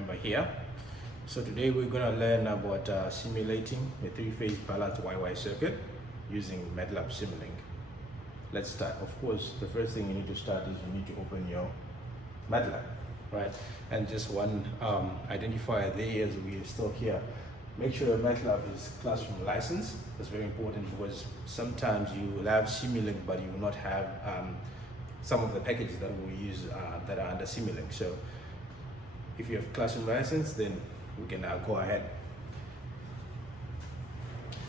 member here. So today we're going to learn about simulating a three-phase balanced YY circuit using MATLAB Simulink. Let's start. Of course, the first thing you need to start is you need to open your MATLAB, right? And just one identifier there as we are still here. Make sure your MATLAB is classroom licensed. That's very important because sometimes you will have Simulink, but you will not have some of the packages that we use that are under Simulink. So if you have classroom license, then we can go ahead.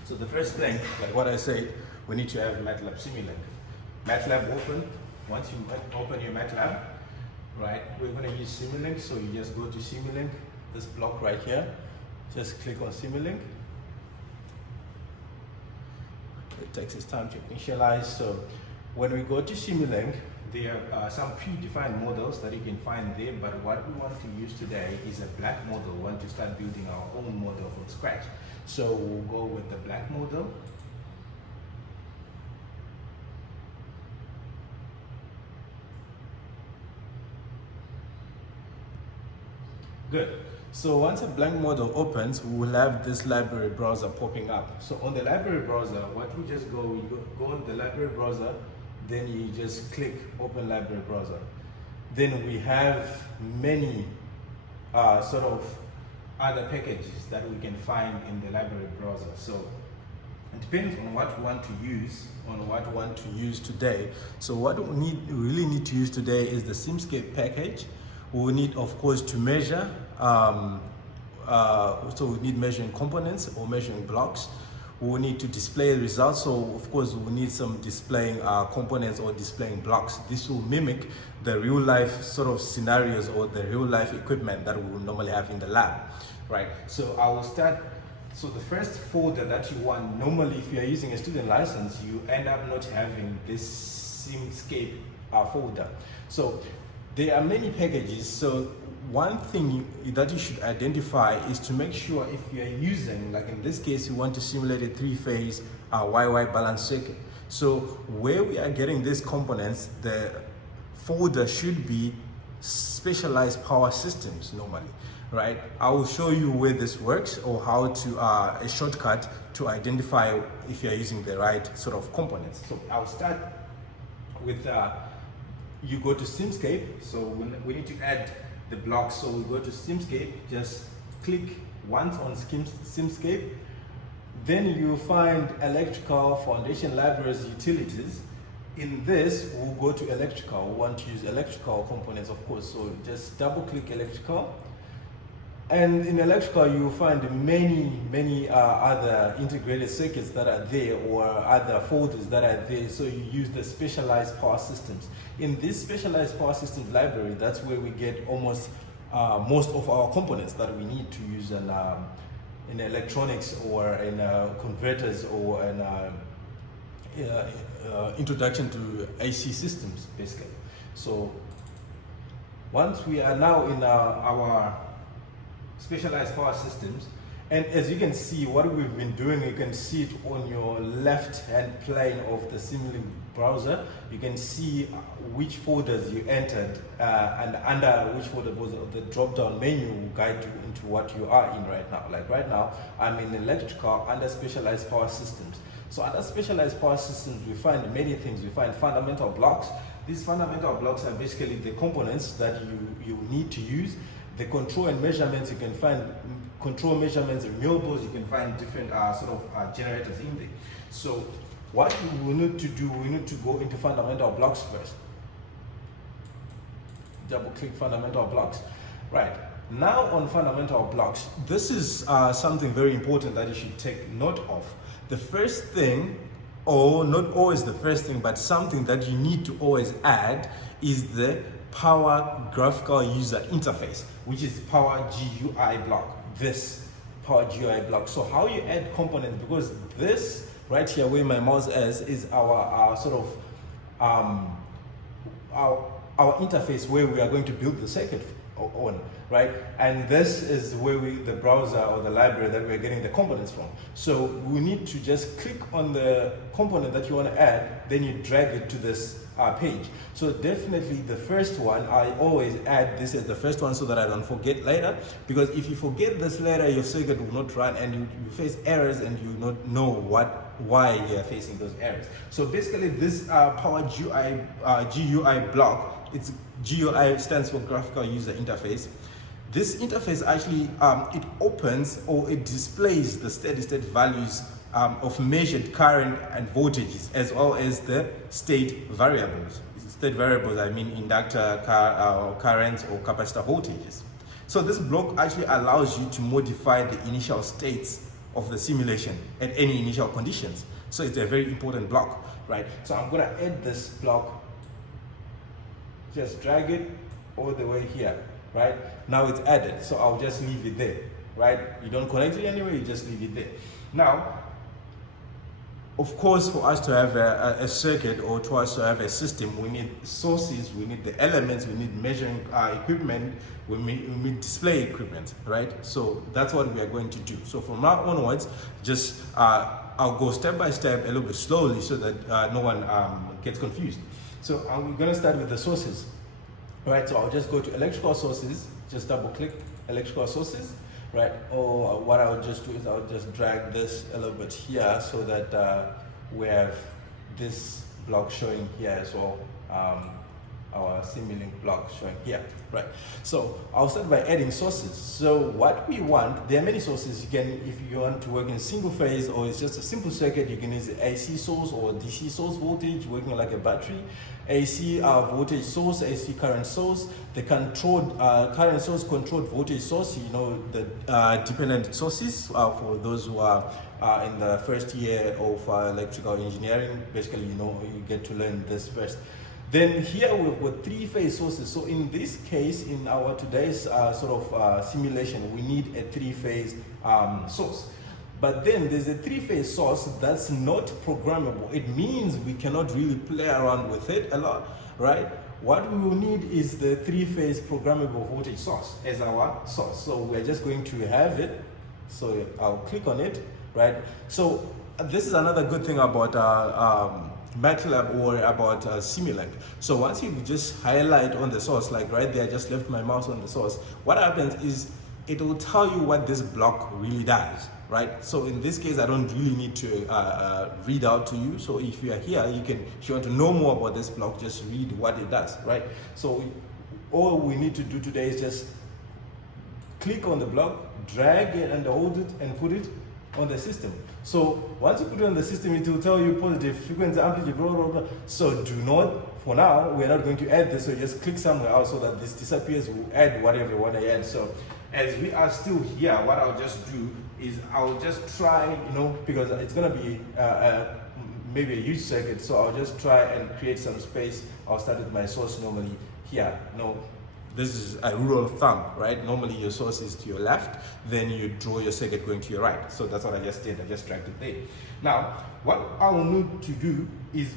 So the first thing, like what I said, we need to have MATLAB Simulink. MATLAB open. Once you open your MATLAB, right, we're going to use Simulink. So you just go to Simulink, this block right here. Just click on Simulink. It takes its time to initialize. So when we go to Simulink, there are some predefined models that you can find there, but what we want to use today is a black model. We want to start building our own model from scratch. So we'll go with the black model. Good. So once a blank model opens, we will have this library browser popping up. So on the library browser, what we just go on the library browser, then you just click open library browser. Then we have many sort of other packages that we can find in the library browser. So it depends on what we want to use, today. So what we really need to use today is the Simscape package. We need, of course, to measure. So we need measuring components or measuring blocks. We need to display results. So of course we need some displaying components or displaying blocks. This will mimic the real life sort of scenarios or the real life equipment that we will normally have in the lab, right? So I will start. So the first folder that you want, normally if you are using a student license, you end up not having this Simscape folder. So there are many packages. So one thing that you should identify is to make sure if you are using, like in this case, you want to simulate a three-phase YY balance circuit. So where we are getting these components, the folder should be specialized power systems normally, right? I will show you where this works or how to, a shortcut to identify if you are using the right sort of components. So I'll start with, you go to Simscape. So we need to add the blocks. So we go to Simscape, just click once on Simscape. Then you find electrical foundation libraries utilities. In this, we'll go to electrical. We want to use electrical components, of course. So just double click electrical. And in electrical, you will find many other integrated circuits that are there or other folders that are there. So you use the specialized power systems. In this specialized power systems library, that's where we get almost most of our components that we need to use in electronics or in converters or in introduction to AC systems, basically. So once we are now in our specialized power systems, and as you can see, what we've been doing, you can see it on your left hand plane of the Simulink browser. You can see which folders you entered and under which folder was the drop down menu will guide you into what you are in right now. Like right now, I'm in electrical under specialized power systems. So under specialized power systems, we find many things. We find fundamental blocks. These fundamental blocks are basically the components that you need to use. The control and measurements, you can find control measurements, renewables, you can find different sort of generators in there. So what we need to do, we need to go into fundamental blocks first. Double click fundamental blocks. Right, now on fundamental blocks, this is something very important that you should take note of. The first thing, or not always the first thing, but something that you need to always add is the Power Graphical User Interface, which is Power GUI block. This Power GUI block. So how you add components, because this right here where my mouse is our sort of our interface where we are going to build the circuit on, right? And this is where the browser or the library that we're getting the components from. So we need to just click on the component that you want to add, then you drag it to this page. So definitely the first one, I always add this as the first one so that I don't forget later, because if you forget this later, your circuit will not run and you face errors and you not know why you are facing those errors. So basically this Power GUI block, it's GUI stands for Graphical User Interface. This interface actually, it opens or it displays the steady state values of measured current and voltages, as well as the state variables. State variables, I mean inductor currents or capacitor voltages. So this block actually allows you to modify the initial states of the simulation at any initial conditions. So it's a very important block, right? So I'm gonna add this block, just drag it all the way here, right? Now it's added, so I'll just leave it there, right? You don't connect it anyway, you just leave it there. Now, of course, for us to have a circuit or to us to have a system, we need sources, we need the elements, we need measuring equipment, we need display equipment, right? So that's what we are going to do. So from now onwards, just I'll go step by step a little bit slowly so that no one gets confused. So I'm going to start with the sources, right? So I'll just go to electrical sources, just double click electrical sources. Right, or what I'll just do is I'll just drag this a little bit here so that we have this block showing here as well, our Simulink block showing here, right? So I'll start by adding sources. So what we want, there are many sources. You can, if you want to work in single phase or it's just a simple circuit, you can use the AC source or DC source voltage working like a battery, AC voltage source, AC current source, the controlled current source, controlled voltage source, you know, the dependent sources for those who are in the first year of electrical engineering. Basically, you know, you get to learn this first. Then here we've got three-phase sources. So in this case, in our today's simulation, we need a three-phase source. But then there's a three-phase source that's not programmable. It means we cannot really play around with it a lot, right? What we will need is the three-phase programmable voltage source as our source. So we're just going to have it. So I'll click on it, right? So this is another good thing about MATLAB or about Simulink. So once you just highlight on the source, like right there, I just left my mouse on the source, what happens is it will tell you what this block really does, right? So in this case, I don't really need to read out to you. So if you are here, you can, if you want to know more about this block, just read what it does, right? So all we need to do today is just click on the block, drag it and hold it and put it on the system. So once you put it on the system, it will tell you positive frequency, amplitude, blah, blah, blah. So do not, for now, we're not going to add this. So just click somewhere else so that this disappears. We'll add whatever you want to add. So as we are still here, what I'll just do is I'll just try, you know, because it's going to be maybe a huge circuit. So I'll just try and create some space. I'll start with my source normally here. No. This is a rule of thumb, right? Normally your source is to your left, then you draw your circuit going to your right. So that's what I just did, I just dragged it there. Now, what I'll need to do is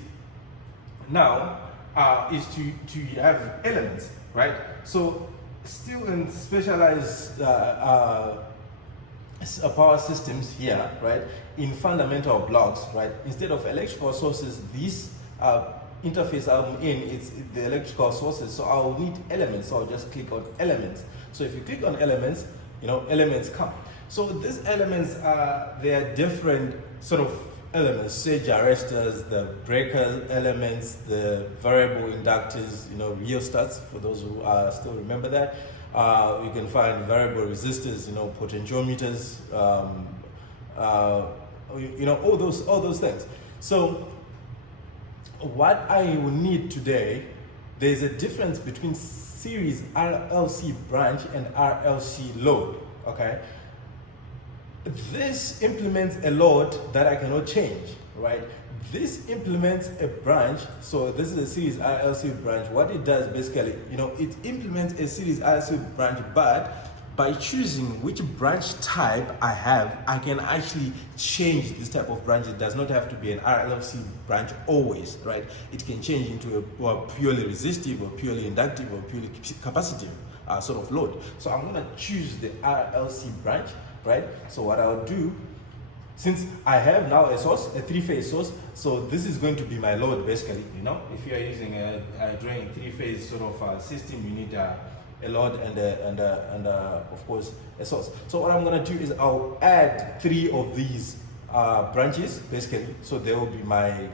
now to have elements, right? So still in specialized power systems here, right? In fundamental blocks, right? Instead of electrical sources, these interface I'm in, it's the electrical sources, so I'll need elements, so I'll just click on elements. So if you click on elements, you know, elements come. So these elements they are different sort of elements, sage arresters, the breaker elements, the variable inductors, you know, rheostats, for those who still remember that. You can find variable resistors, you know, potentiometers, you know, all those things. So what I will need today, there's a difference between series RLC branch and RLC load, okay? This implements a load that I cannot change, right? This implements a branch, so this is a series RLC branch. What it does basically, you know, it implements a series RLC branch, but by choosing which branch type I have, I can actually change this type of branch. It does not have to be an RLC branch always, right? It can change into a purely resistive or purely inductive or purely capacitive sort of load. So I'm gonna choose the RLC branch, right? So what I'll do Since I have now a source, a three-phase source, so this is going to be my load basically, you know. If you are using a drawing three-phase sort of system, you need a load and of course a source. So what I'm gonna do is I'll add 3 of these branches basically, so they will be my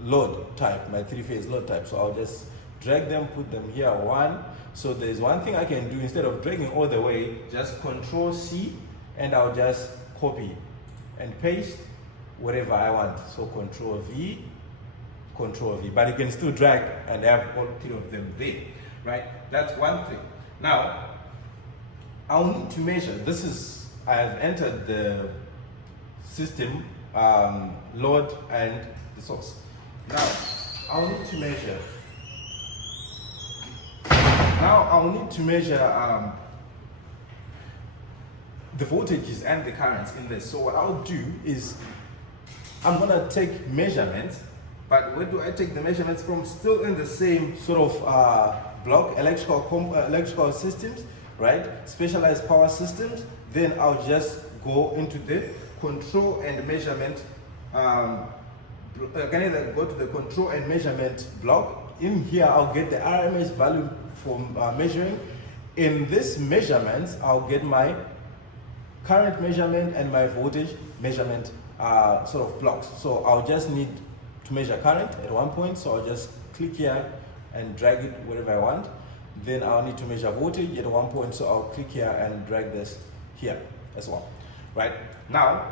load type, my three-phase load type. So I'll just drag them, put them here, 1. So there's one thing I can do, instead of dragging all the way, just Control C, and I'll just copy and paste wherever I want. So Control V, but you can still drag and have all 3 of them there, right? That's one thing. Now, I'll need to measure. This is, I have entered the system, load and the source. Now, I'll need to measure. The voltages and the currents in this. So what I'll do is I'm gonna take measurements, but where do I take the measurements from? Still in the same sort of block, electrical systems, right? Specialized power systems. Then I'll just go into the control and measurement. Can either go to the control and measurement block. In here, I'll get the RMS value from measuring. In this measurements, I'll get my current measurement and my voltage measurement sort of blocks. So I'll just need to measure current at one point. So I'll just click here and drag it wherever I want. Then I'll need to measure voltage at one point. So I'll click here and drag this here as well, right? Now,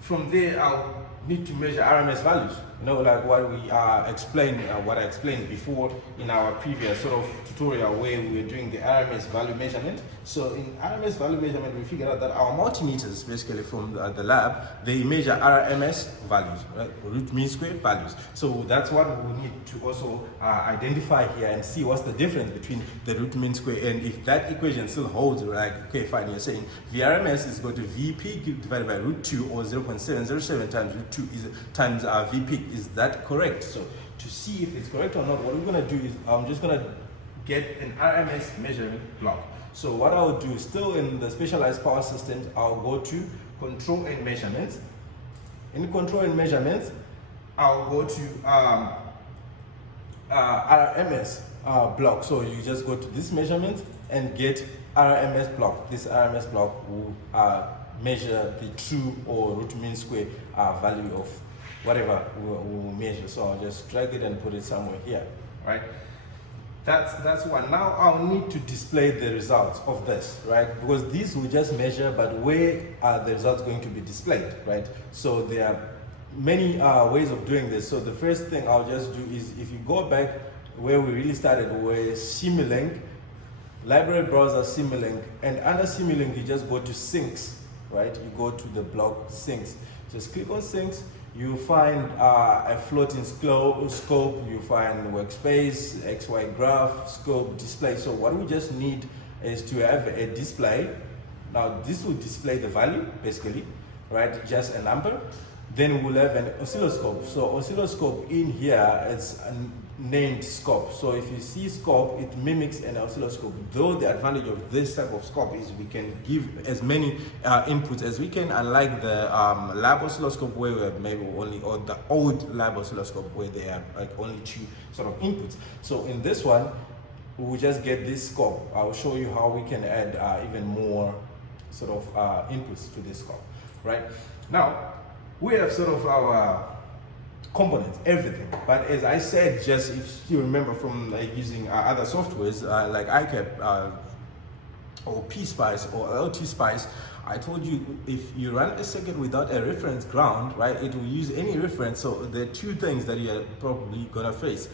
from there, I'll need to measure RMS values. You know, like what we explained, what I explained before in our previous sort of tutorial where we were doing the RMS value measurement. So in RMS value measurement, we figured out that our multimeters, basically from the lab, they measure RMS values, right? Root mean square values. So that's what we need to also identify here and see what's the difference between the root mean square, and if that equation still holds, like, okay, fine, you're saying VRMS is equal to VP divided by root 2, or 0.707 times root 2 is times VP. Is that correct? So to see if it's correct or not, what we're going to do is I'm just going to get an RMS measurement block. So what I'll do, still in the specialized power systems, I'll go to control and measurements. In control and measurements, I'll go to RMS block. So you just go to this measurement and get RMS block. This RMS block will measure the true or root mean square value of whatever we'll measure. So I'll just drag it and put it somewhere here, right? That's one. Now I'll need to display the results of this, right? Because these will just measure, but where are the results going to be displayed, right? So there are many ways of doing this. So the first thing I'll just do is, if you go back where we really started, where Simulink, library browser Simulink, and under Simulink you just go to sinks, right? You go to the block sinks. Just click on sinks. You find a floating scope, you find workspace, XY graph, scope, display. So what we just need is to have a display. Now this will display the value, basically, right? Just a number. Then we'll have an oscilloscope. So oscilloscope in here, it's named scope. So if you see scope, it mimics an oscilloscope. Though the advantage of this type of scope is we can give as many inputs as we can, unlike the lab oscilloscope where we have maybe only, or the old lab oscilloscope where they have like only 2 sort of inputs. So in this one, we'll just get this scope. I'll show you how we can add even more sort of inputs to this scope, right? Now, we have sort of our components, everything. But as I said, just if you remember from like using other softwares like iCap or PSpice or LTSpice, I told you if you run a circuit without a reference ground, right, it will use any reference. So there are 2 things that you're probably gonna face.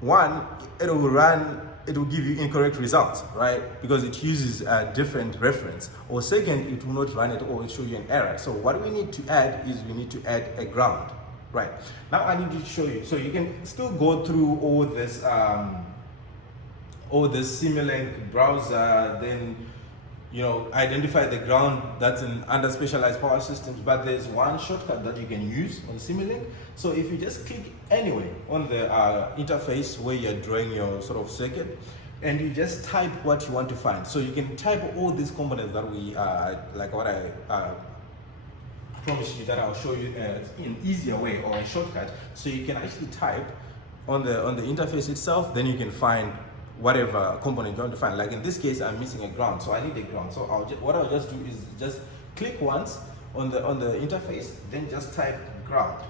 One, it will give you incorrect results, right? Because it uses a different reference. Or second, it will not run at all, it will show you an error. So what we need to add is we need to add a ground, right? Now I need to show you. So you can still go through all this Simulink browser, then you know, identify the ground that's under specialized power systems, but there's one shortcut that you can use on Simulink. So if you just click anywhere on the interface where you're drawing your sort of circuit, and you just type what you want to find. So you can type all these components that we, like what I promise you that I'll show you an easier way or a shortcut. So you can actually type on the interface itself, then you can find whatever component you want to find. Like in this case, I'm missing a ground, so I need a ground. So what I'll just do is just click once on the interface, then just type ground.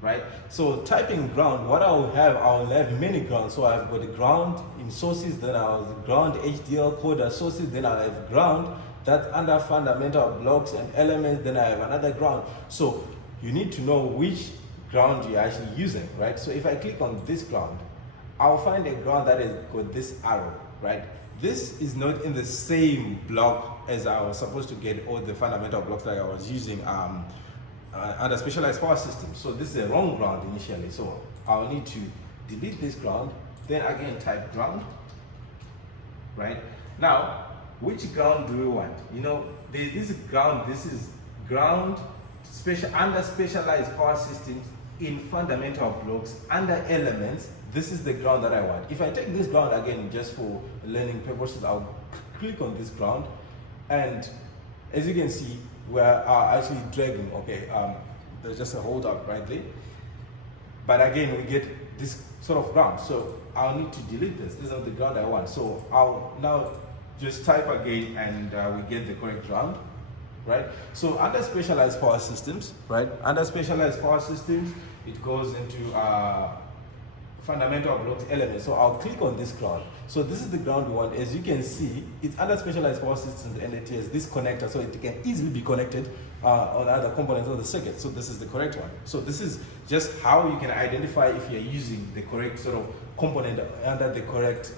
Right? So typing ground, what I'll have many grounds. So I've got the ground in sources, then I'll have ground HDL coder sources, then I'll have ground that's under fundamental blocks and elements, then I have another ground. So you need to know which ground you're actually using, right? So if I click on this ground, I'll find a ground that has got this arrow, right? This is not in the same block as I was supposed to get all the fundamental blocks that I was using under specialized power systems. So this is a wrong ground initially. So I'll need to delete this ground, then again type ground, right? Now, which ground do we want? You know, this ground, this is ground under specialized power systems in fundamental blocks, under elements. This is the ground that I want. If I take this ground again, just for learning purposes, I'll click on this ground, and as you can see, we're actually dragging, okay, there's just a hold up right there. But again, we get this sort of ground. So I'll need to delete this. This is not the ground I want. So I'll now just type again, and we get the correct ground, right? So under specialized power systems, right? Under specialized power systems, it goes into fundamental blocks elements. So I'll click on this ground. So this is the ground we want. As you can see, it's under specialized power systems, and it has this connector, so it can easily be connected on other components of the circuit. So this is the correct one. So this is just how you can identify if you're using the correct sort of component under the correct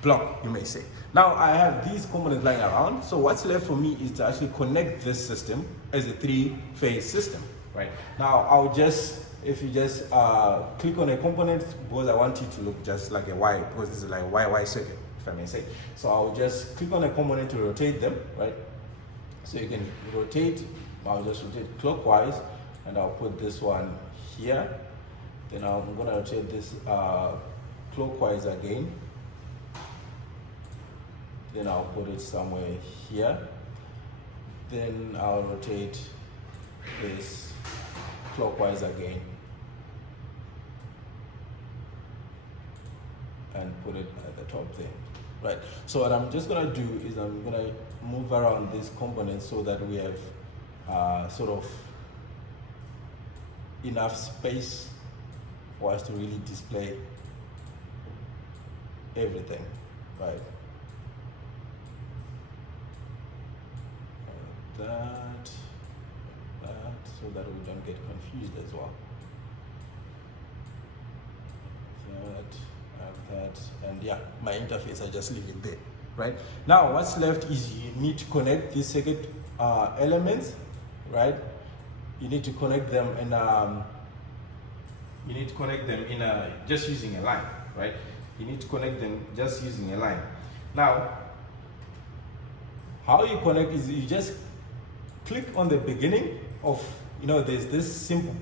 block, you may say. Now I have these components lying around. So what's left for me is to actually connect this system as a three-phase system, right? Now I'll just, if you just click on a component, because I want it to look just like a Y, because this is like a YY circuit, if I may say. So I'll just click on a component to rotate them, right? So you can rotate, I'll just rotate clockwise, and I'll put this one here. Then I'm gonna rotate this clockwise again. Then I'll put it somewhere here. Then I'll rotate this clockwise again and put it at the top there, right? So what I'm just gonna do is I'm gonna move around these components so that we have sort of enough space for us to really display everything, right? That, so that we don't get confused as well. That, and yeah, my interface, I just leave it there, right? Now, what's left is you need to connect these circuit elements, right? You need to connect them in just using a line, right? You need to connect them just using a line. Now, how you connect is you just click on the beginning of, there's this simple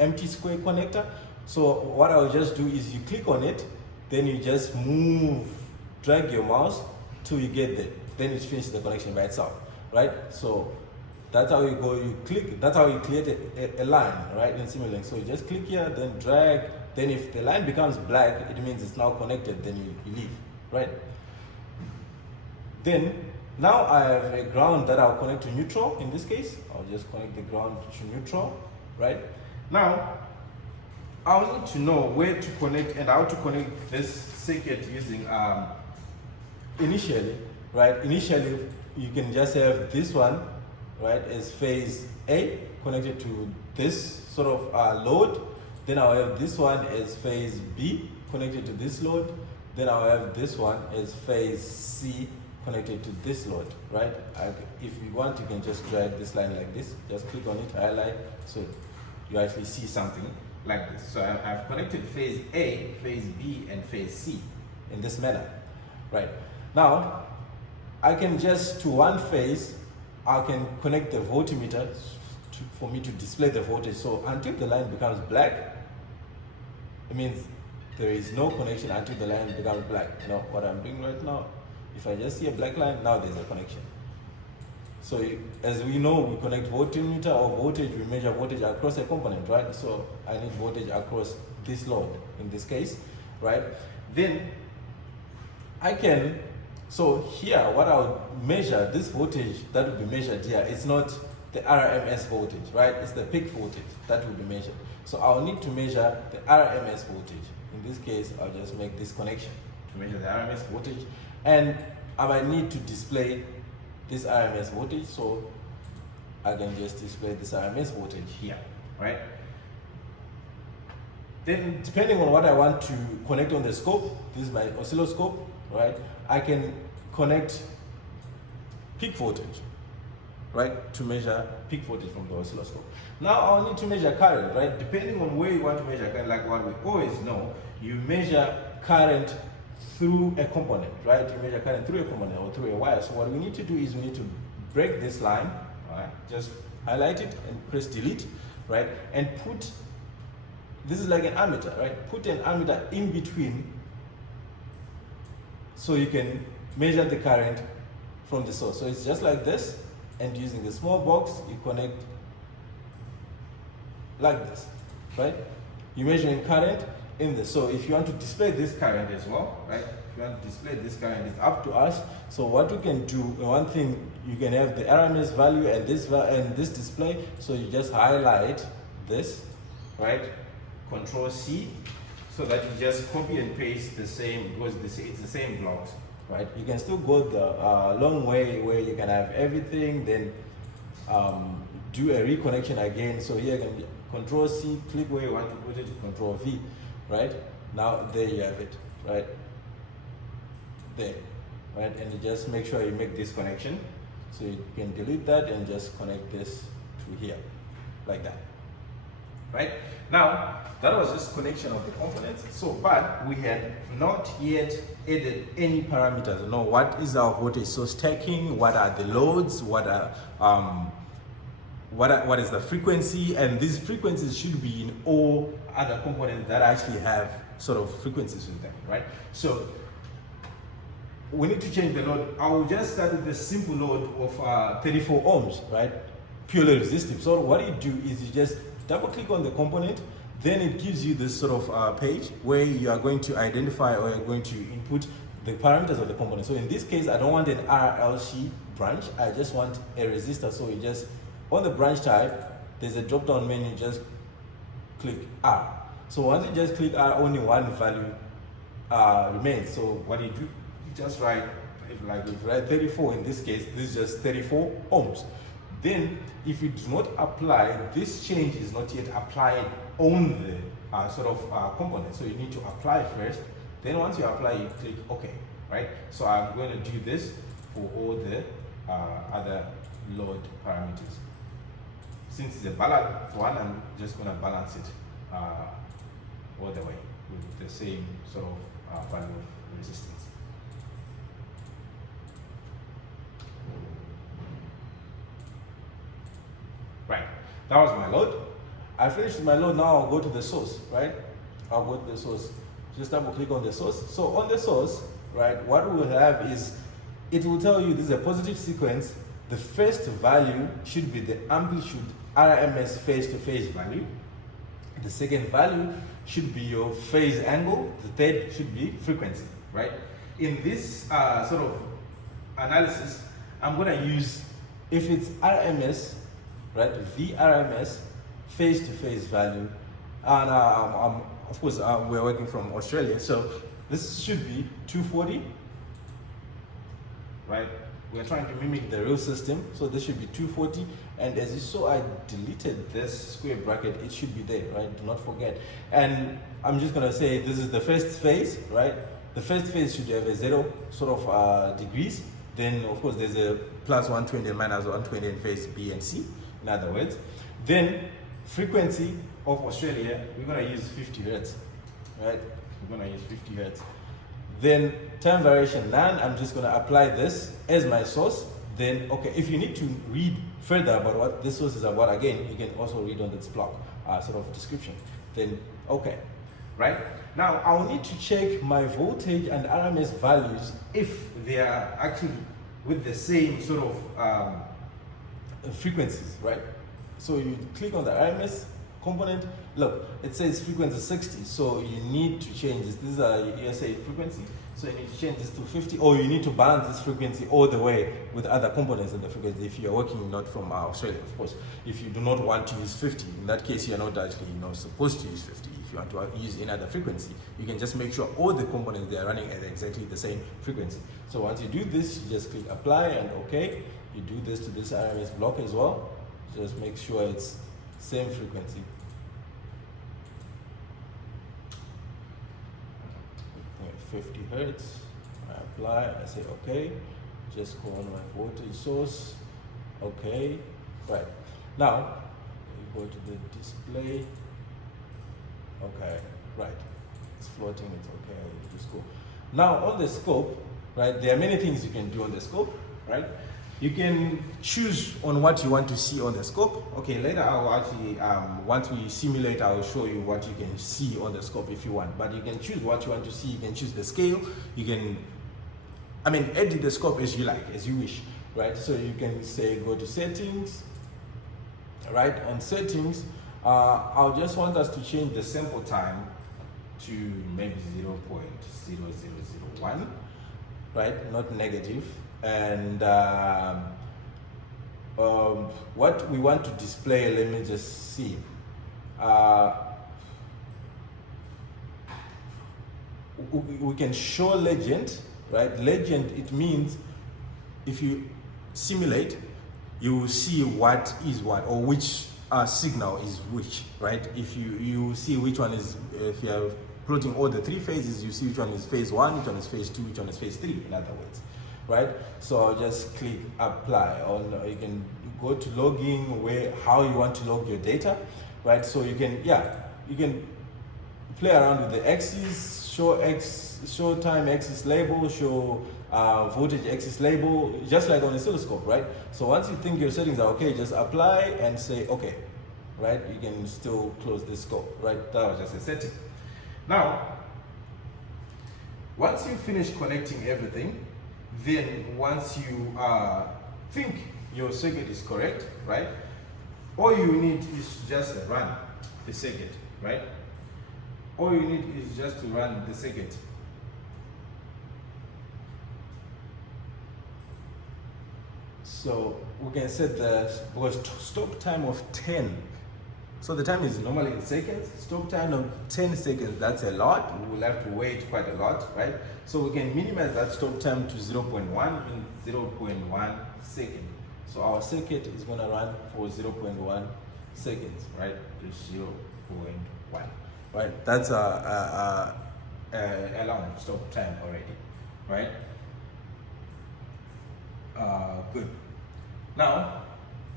empty square connector. So what I'll just do is you click on it, then you just drag your mouse till you get there. Then it finishes the connection by itself, right? So that's how you go, you click, that's how you create a line, right, in Simulink. So you just click here, then drag, then if the line becomes black, it means it's now connected, then you leave, right? Then, now I have a ground that I'll connect to neutral. In this case, I'll just connect the ground to neutral, right? Now, I'll need to know where to connect and how to connect this circuit using, initially, right? Initially, you can just have this one, right, as phase A connected to this sort of load. Then I'll have this one as phase B connected to this load. Then I'll have this one as phase C connected to this load, right? If you want, you can just drag this line like this. Just click on it, highlight, so you actually see something like this. So I've connected phase A, phase B, and phase C in this manner, right? Now, I can just, to one phase, I can connect the voltmeter for me to display the voltage. So until the line becomes black, it means there is no connection until the line becomes black. What I'm doing right now, if I just see a black line, now there's a connection. So as we know, we connect voltmeter or voltage, we measure voltage across a component, right? So I need voltage across this load in this case, right? Then I can, so here what I'll measure, this voltage that will be measured here, it's not the RMS voltage, right? It's the peak voltage that will be measured. So I'll need to measure the RMS voltage. In this case, I'll just make this connection to measure the RMS voltage, and I might need to display this RMS voltage, so I can just display this RMS voltage here, right? Then depending on what I want to connect on the scope, this is my oscilloscope, right? I can connect peak voltage, right, to measure peak voltage from the oscilloscope. Now I'll need to measure current, right? Depending on where you want to measure current, like what we always know, you measure current through a component, right? You measure current through a component or through a wire. So what we need to do is we need to break this line, right? Just highlight it and press delete, right? And put, this is like an ammeter, right? Put an ammeter in between so you can measure the current from the source. So it's just like this, and using the small box, you connect like this, right? You're measuring current in this. So if you want to display this current as well, right? If you want to display this current, it's up to us. So what we can do, one thing, you can have the RMS value and this display. So you just highlight this, right? Control C, so that you just copy and paste the same, because it's the same blocks, right? You can still go the long way where you can have everything, then do a reconnection again. So here you can be Control C, click where you want to put it, Control V, right? Now there you have it, right? There, right? And you just make sure you make this connection. So you can delete that and just connect this to here, like that, right? Now, that was just connection of the components. So, but we had not yet added any parameters. No, what is our voltage source taking? What are the loads? What is the frequency? And these frequencies should be in all other components that actually have sort of frequencies with them, right? So we need to change the load. I will just start with the simple load of 34 ohms, right? Purely resistive. So what you do is you just double click on the component, then it gives you this sort of page where you are going to identify, or you're going to input the parameters of the component. So in this case, I don't want an RLC branch, I just want a resistor. So you just, on the branch type, there's a drop down menu, just click R. So once you just click R, only one value remains. So what you do, you just write, if you write 34 in this case, this is just 34 ohms. Then if you do not apply, this change is not yet applied on the sort of component. So you need to apply first. Then once you apply, you click OK, right? So I'm going to do this for all the other load parameters. Since it's a balanced one, I'm just going to balance it all the way with the same sort of value of resistance. Right, that was my load. I finished my load. Now I'll go to the source, right? I'll go to the source. Just double click on the source. So on the source, right, what we will have is, it will tell you this is a positive sequence. The first value should be the amplitude RMS phase-to-phase value. The second value should be your phase angle. The third should be frequency, right? In this sort of analysis, I'm going to use, if it's RMS, right, VRMS, phase-to-phase value, and of course we're working from Australia, so this should be 240, right? We're trying to mimic the real system, so this should be 240, and as you saw, I deleted this square bracket. It should be there, right? Do not forget. And I'm just gonna say this is the first phase, right? The first phase should have a 0 sort of degrees. Then of course there's a plus 120 and minus 120 in phase B and C, in other words. Then frequency of Australia, we're gonna use 50 hertz, right? We're gonna use 50 hertz. Then time variation none, I'm just gonna apply this as my source. Then, okay, if you need to read further about what this source is about, again, you can also read on this block sort of description. Then, okay, right? Now, I'll need to check my voltage and RMS values if they are actually with the same sort of frequencies, right? So you click on the RMS component. Look, it says frequency 60, so you need to change this. This is a ESA frequency, so you need to change this to 50, or you need to balance this frequency all the way with other components in the frequency if you are working not from Australia, of course. If you do not want to use 50, in that case you are not actually supposed to use 50. If you want to use any other frequency, you can just make sure all the components they are running at exactly the same frequency. So once you do this, you just click apply and OK. You do this to this RMS block as well. Just make sure it's same frequency. Okay, 50 hertz. I apply, I say okay. Just go on my voltage source. Okay, right. Now you go to the display. Okay, right. It's floating, it's okay. Just go. Now on the scope, right, there are many things you can do on the scope, right? You can choose on what you want to see on the scope. Okay, later I will actually, once we simulate, I will show you what you can see on the scope if you want. But you can choose what you want to see. You can choose the scale. You can, edit the scope as you like, as you wish, right? So you can say go to settings, right? On settings, I'll just want us to change the sample time to maybe 0.0001, right? Not negative. And what we want to display, let me just see. We can show legend, right? Legend, it means if you simulate, you will see what is what, or which signal is which, right? If you see which one is, if you are plotting all the three phases, you see which one is phase 1, which one is phase 2, which one is phase 3, in other words. Right, so I'll just click apply. You can go to logging, how you want to log your data, right? So you can play around with the axis, show time axis label, show voltage axis label, just like on the oscilloscope, right? So once you think your settings are okay, just apply and say okay, right? You can still close the scope, right? That was just a setting. Now, once you finish connecting everything, then once you think your circuit is correct, right, all you need is just run the circuit, right? All you need is just to run the circuit. So we can set the stop time of 10. So the time is normally in seconds. Stop time of 10 seconds, that's a lot. We will have to wait quite a lot, right? So we can minimize that stop time to 0.1 in 0.1 second. So our circuit is going to run for 0.1 seconds, right? Just 0.1, right? That's a long stop time already, right? Good. Now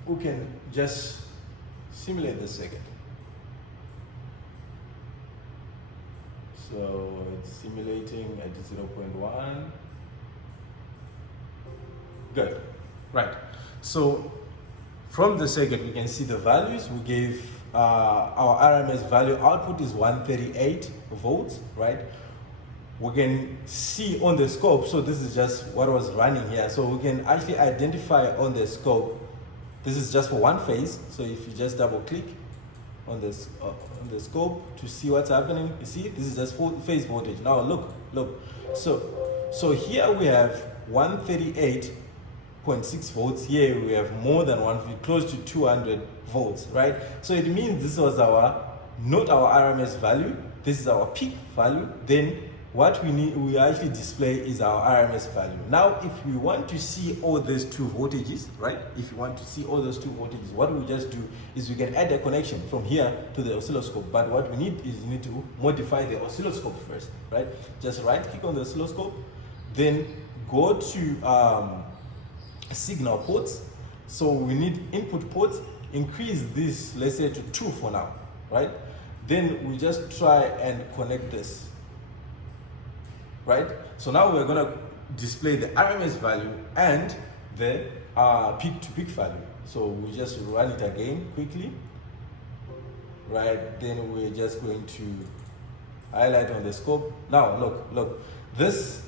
we can just simulate the circuit. So it's simulating at 0.1. Good. Right. So from the circuit, we can see the values. We gave our RMS value output is 138 volts, right? We can see on the scope, so this is just what was running here. So we can actually identify on the scope. This is just for one phase. So if you just double click on this on the scope to see what's happening, you see this is just phase voltage. Now look. So here we have 138.6 volts. Here we have more than close to 200 volts, right? So it means this was not our RMS value. This is our peak value. Then what we actually display is our RMS value. Now, if we want to see all those two voltages, right? If you want to see all those two voltages, what we just do is we can add a connection from here to the oscilloscope. But what we need is to modify the oscilloscope first, right? Just right click on the oscilloscope, then go to signal ports. So we need input ports, increase this, let's say to 2 for now, right? Then we just try and connect this. Right? So now we're going to display the RMS value and the peak-to-peak value. So we just run it again quickly. Right? Then we're just going to highlight on the scope. Now look, this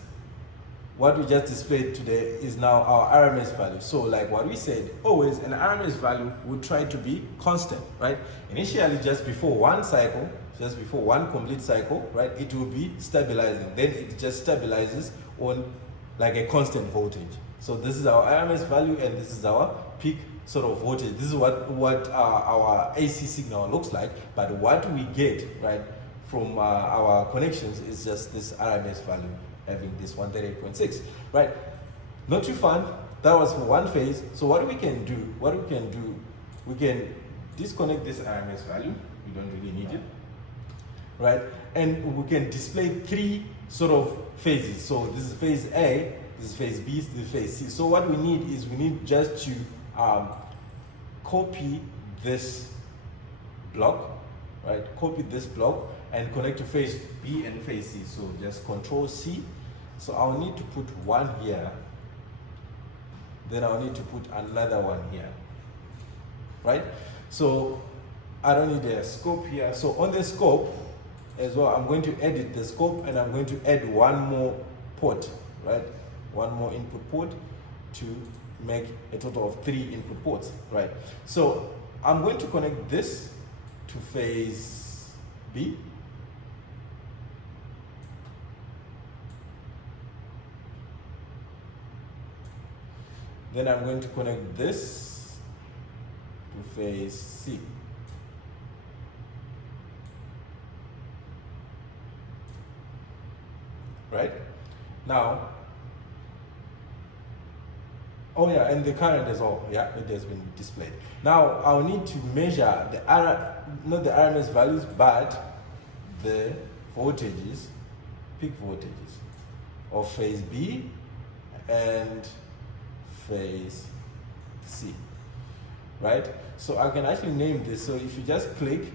what we just displayed today is now our RMS value. So like what we said, always an RMS value would try to be constant, right? Initially, just before one cycle, just before one complete cycle, right, it will be stabilizing. Then it just stabilizes on like a constant voltage. So this is our RMS value and this is our peak sort of voltage. This is what our AC signal looks like, but what we get, right, from our connections is just this RMS value, having this 138.6, right? Not too fun. That was for one phase. So what we can do, we can disconnect this RMS value. We don't really need it, right? And we can display three sort of phases. So this is phase A, this is phase B, this is phase C. So what we need is we need just to copy this block, right? Copy this block and connect to phase B and phase C. So just Control C. So I'll need to put one here. Then I'll need to put another one here, right? So I don't need a scope here. So on the scope as well, I'm going to edit the scope and I'm going to add one more port, right? One more input port to make a total of 3 input ports, right? So I'm going to connect this to phase B. Then I'm going to connect this to phase C. Right? Now, oh yeah, and the current as well, yeah, it has been displayed. Now, I'll need to measure not the RMS values, but the voltages, peak voltages of phase B and phase C, right? So I can actually name this. So if you just click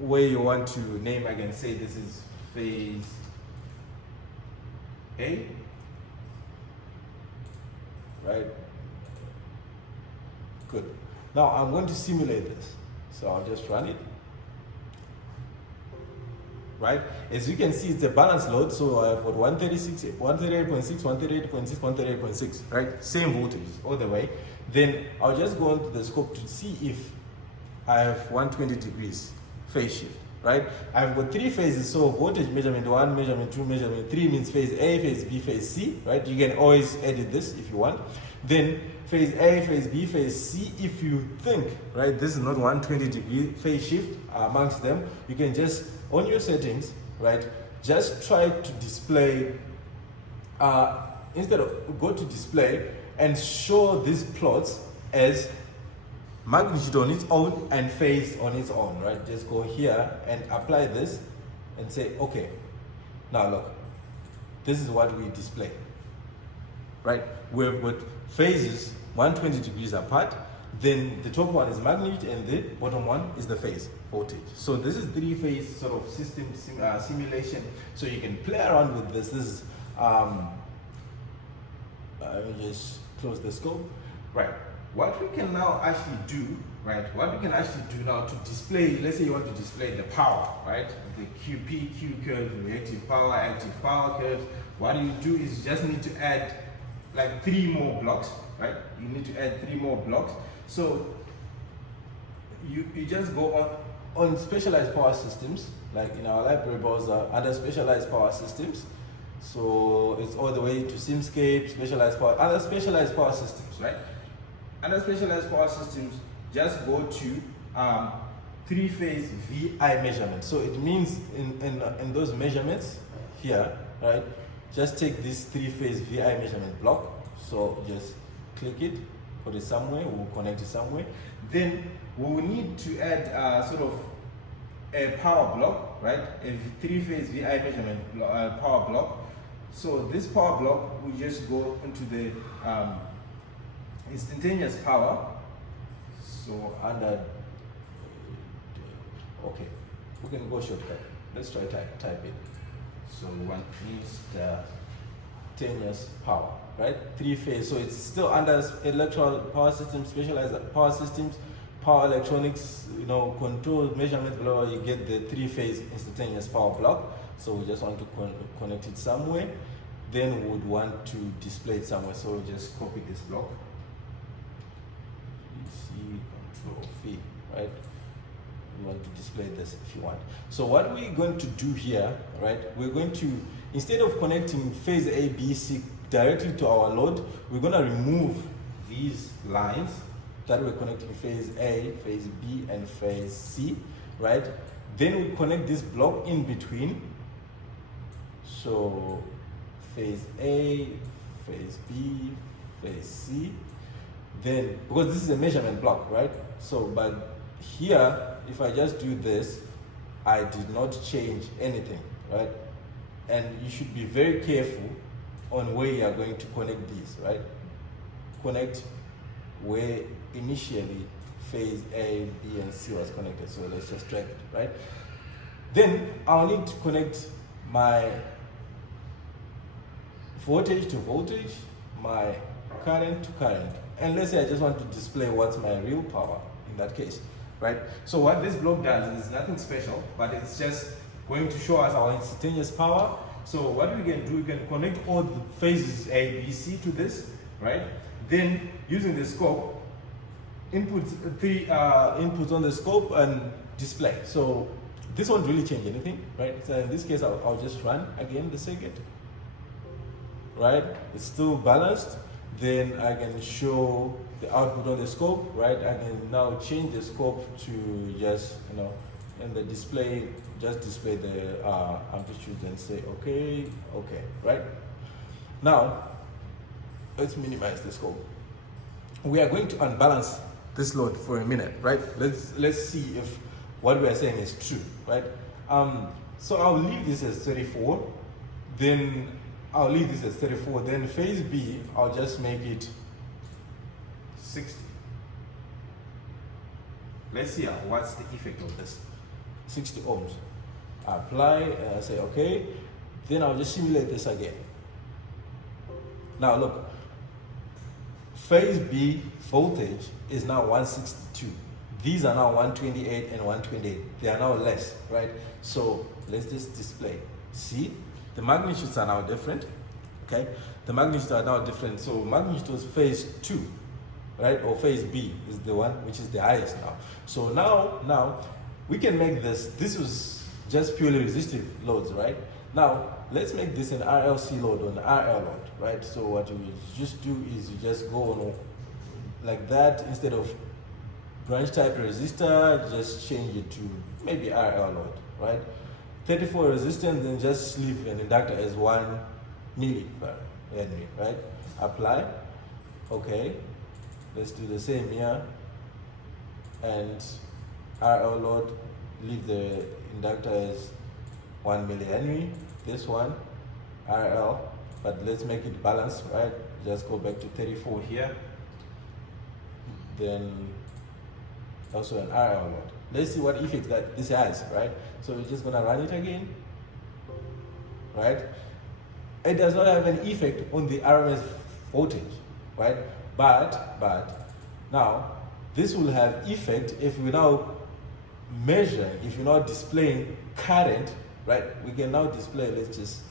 where you want to name, I can say this is phase A, right? Good. Now I'm going to simulate this. So I'll just run it. Right? As you can see, it's a balanced load. So I've got 136, 138.6, 138.6, 138.6, right? Same voltage all the way. Then I'll just go into the scope to see if I have 120 degrees phase shift, right? I've got 3 phases. So voltage measurement 1, measurement 2, measurement 3 means phase A, phase B, phase C, right? You can always edit this if you want. Then phase A, phase B, phase C, if you think, right, this is not 120 degree phase shift amongst them, you can just, on your settings, right, just try to display, instead of go to display and show these plots as magnitude on its own and phase on its own, right? Just go here and apply this and say, okay, now look, this is what we display, right? We've got phases 120 degrees apart, then the top one is magnitude and the bottom one is the phase voltage. So this is 3-phase sort of system simulation. So you can play around with this. This is, let me just close the scope. Right, what we can now actually do, right, what we can actually do now to display, let's say you want to display the power, right, the QP, Q curve, reactive power, active power curves. What you do is you just need to add like 3 more blocks, right? You need to add 3 more blocks. So you just go on specialized power systems, like in our library browser, under specialized power systems. So it's all the way to Simscape, specialized power, other specialized power systems, right? Under specialized power systems, just go to 3-phase VI measurement. So it means in those measurements here, right? Just take this 3-phase VI measurement block. So just click it, put it somewhere, we'll connect it somewhere. Then we will need to add sort of a power block, right? A 3-phase VI measurement power block. So this power block, we just go into the instantaneous power. So under, okay, we can go shortcut. Let's try type it. So one instantaneous power, right? 3-phase. So it's still under electrical power systems, specialized power systems, power electronics, you know, control measurements, blah, blah, you get the 3-phase instantaneous power block. So we just want to connect it somewhere. then we would want to display it somewhere. So we'll just copy this block. C, Control V, right? You want to display this if you want. So what we're going to do here, right? We're going to, instead of connecting phase A, B, C directly to our load, we're going to remove these lines that we're connecting phase A, phase B, and phase C, right? Then we connect this block in between. So phase A, phase B, phase C. Then, because this is a measurement block, right? So, but here, if I just do this, I did not change anything, right? And you should be very careful on where you are going to connect these, right? Connect where initially phase A, B, and C was connected. So let's just drag it, right? Then I'll need to connect my voltage to voltage, my current to current. And let's say I just want to display what's my real power in that case, right? So what this block does is nothing special, but it's just going to show us our instantaneous power. So what we can do, we can connect all the phases A, B, C to this, right? Then using the scope, input three inputs on the scope and display. So this won't really change anything, right? So in this case, I'll just run again the circuit, right? It's still balanced. Then I can show the output on the scope, right? I can now change the scope to just, in the display, just display the amplitude and say, okay, right? Now, let's minimize the scope. We are going to unbalance this load for a minute, right? Let's see if what we are saying is true, right? So I'll leave this as 34, then I'll leave this as 34, then phase B, I'll just make it 60. Let's see what's the effect of this. 60 ohms. I apply, and I say okay, then I'll just simulate this again. Now look, phase B voltage is now 162. These are now 128 and 128. They are now less, right? So let's just display. See? The magnitudes are now different, okay? The magnitudes are now different. So magnitude was phase 2, right? Or phase B is the one which is the highest now. So now we can make this was just purely resistive loads, right? Now let's make this an RLC load or an RL load, right? So what you just do is you just go on like that. Instead of branch type resistor, just change it to maybe RL load, right? 34 resistance, then just leave an inductor as 1 millifarad, right? Apply. Okay. Let's do the same here. And RL load, leave the inductor as 1 millihenry. This one, RL, but let's make it balanced, right? Just go back to 34 here. Then also an RL load. Let's see what effect that this has, right? So we're just gonna run it again, right? It does not have an effect on the RMS voltage, right? But now this will have effect if we now measure, if we're now displaying current, right? We can now display, let's just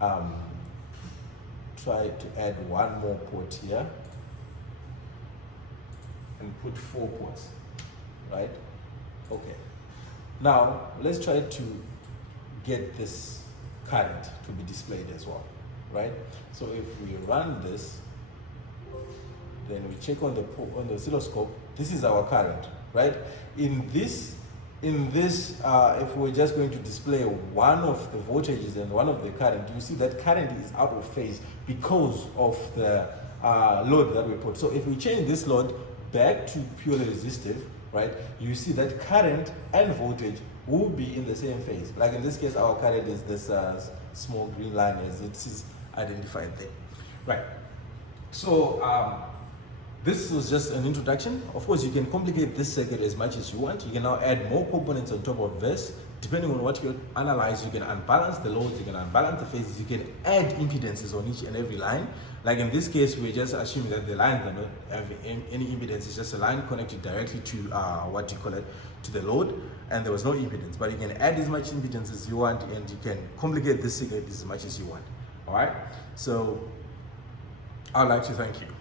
try to add one more port here and put 4 ports, right? Okay. Now let's try to get this current to be displayed as well, right? So if we run this, then we check on the oscilloscope. This is our current, right? In this, if we're just going to display one of the voltages and one of the current, you see that current is out of phase because of the load that we put. So if we change this load back to purely resistive, right, you see that current and voltage will be in the same phase. Like in this case, our current is this small green line as it is identified there, right? So this was just an introduction. Of course, you can complicate this circuit as much as you want. You can now add more components on top of this. Depending on what you analyze, you can unbalance the loads, you can unbalance the phases, you can add impedances on each and every line. Like in this case, we're just assuming that the lines do not have any impedance. It's just a line connected directly to to the load, and there was no impedance. But you can add as much impedance as you want, and you can complicate this circuit as much as you want. All right, so I'd like to thank you.